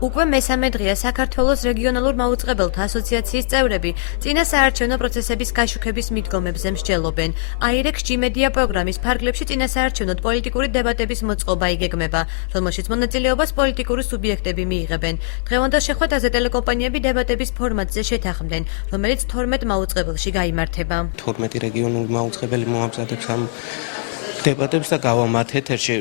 უკვე მესამე დღეა საქართველოს რეგიონალურ მაუწყებელთა ასოციაციის წევრები წინა საარჩევნო პროცესების გაშუქების მიდგომებზე მსჯელობენ. აირექს ჯიმედია პროგრამის ფარგლებში წინა საარჩევნოდ პოლიტიკური დებატების მოწყობა იგეგმება, რომელშიც მონაწილეობას პოლიტიკური სუბიექტები მიიღებენ. დღევანდელ შეხვედრაზე ტელეკომპანიები დებატების ფორმატზე შეთანხმდნენ, რომელიც 12 მაუწყებელში გაიმართება. 12 რეგიონული მაუწყებელი მოამზადებს ამ დებატებს და გავა მათ ეთერში,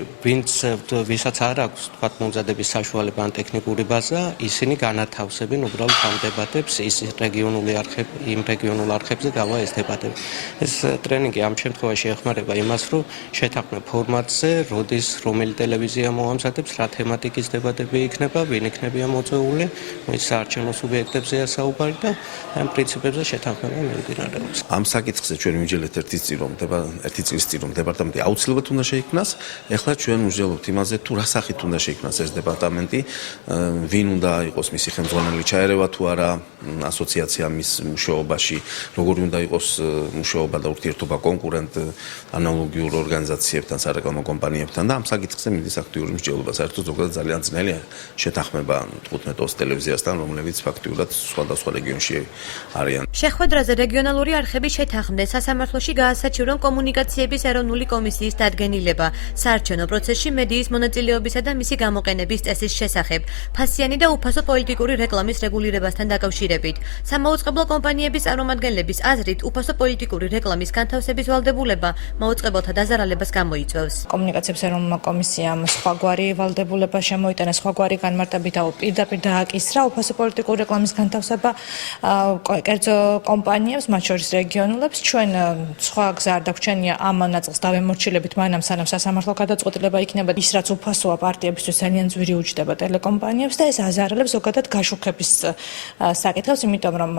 ვისაც არ აქვს თქვათ მომზადების საშუალება ან ტექნიკური ბაზა, ისინი განათავსებენ უბრალოდ ამ დებატებს იმ რეგიონულ არხებზე გავა ეს დებატები. ეს ტრენინგი ამ შემთხვევაში ეხმარება იმას, რომ შეთანხმდეთ ფორმატზე, როდის რომელი ტელევიზია მოამზადებს, რა თემატიკის დებატები იქნება, ვინ იქნება მოწვეული, ის საარჩევნო სუბიექტებზეა საუბარი და ამ პრინციპებზე შეთანხმება მიმდინარეობს. ამ საკითხზე ჩვენ ვიმჯელეთ ერთი წლის წინ რომ დეპარტამენტი აუცილებლად უნდა შეიქმნას. ეხლა ჩვენ ვმსჯელობთ იმაზე, თუ რა სახით უნდა შეიქმნას ეს დეპარტამენტი, ვინ უნდა იყოს მისი ხელმძღვანელი, ჩაერევა თუ არა ასოციაცია მის მუშაობაში, როგორი უნდა იყოს მუშაობა და ურთიერთობა კონკურენტ ანალოგიურ ორგანიზაციებთან, სარეკლამო კომპანიებთან და ამ საკითხზე მიდის აქტიური მსჯელობა. საერთოდ ზოგადად ძალიან ძნელია შეთანხმება 15-20 ტელევიზიასთან, რომლებიც ფაქტიურად სხვადასხვა რეგიონში არიან. შეხვედრაზე რეგიონალური არხები შეთანხმდნენ სასამართლოში გაასაჩივრონ კომუნიკაციების ეროვნული კომისიის დადგენილება საარჩევნო პროცესში მედიის მონაწილეობისა და მისი გამოყენების წესის შესახებ, ფასიანი და უფასო პოლიტიკური რეკლამის რეგულირებასთან დაკავშირებით. სამაუწყებლო კომპანიების წარმომადგენლების აზრით, უფასო პოლიტიკური რეკლამის განთავსების ვალდებულება მაუწყებელთა დაზარალებას გამოიწვევს. კომუნიკაციების ეროვნულმა კომისიამ სხვაგვარი ვალდებულება შემოიტანა, სხვაგვარი განმარტებით პირდაპირ დააკისრა უფასო პოლიტიკური რეკლამის განთავსება კერძო კომპანიებს, მათ შორის რეგიონულებს. ჩვენ სხვა გზა არ დაგვჩენია ამ ნაწილს დავემორჩილებით, მაგრამ სანამ სასამართლო გადაწყვეტილება იქნება, ის რაც უფასოა პარტიებისთვის ძალიან ძვირი უჯდება ტელეკომპანიებს და ეს აზარალებს ზოგადად გაშუქების საკითხებს, იმიტომ რომ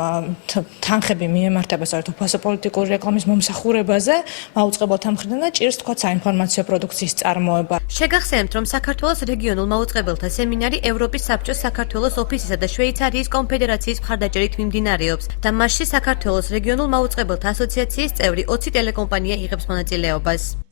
თანხები მიემართება სწორედ უფასო პოლიტიკური რეკლამის მომსახურებაზე, მაუწყებელთა მხრიდან და ჭირს თქვა საინფორმაციო პროდუქციის წარმოება. შეგახსენებთ, რომ საქართველოს რეგიონულ მაუწყებელთა სემინარი ევროპის საბჭოს საქართველოს ოფისისა და შვეიცარიის კონფედერაციის მხარდაჭერით მიმდინარეობს და მასში საქართველოს რეგიონულ მაუწყებელთა ასოციაციის წევრი 20 ტელეკომპანია იღებს მონაწილეობას.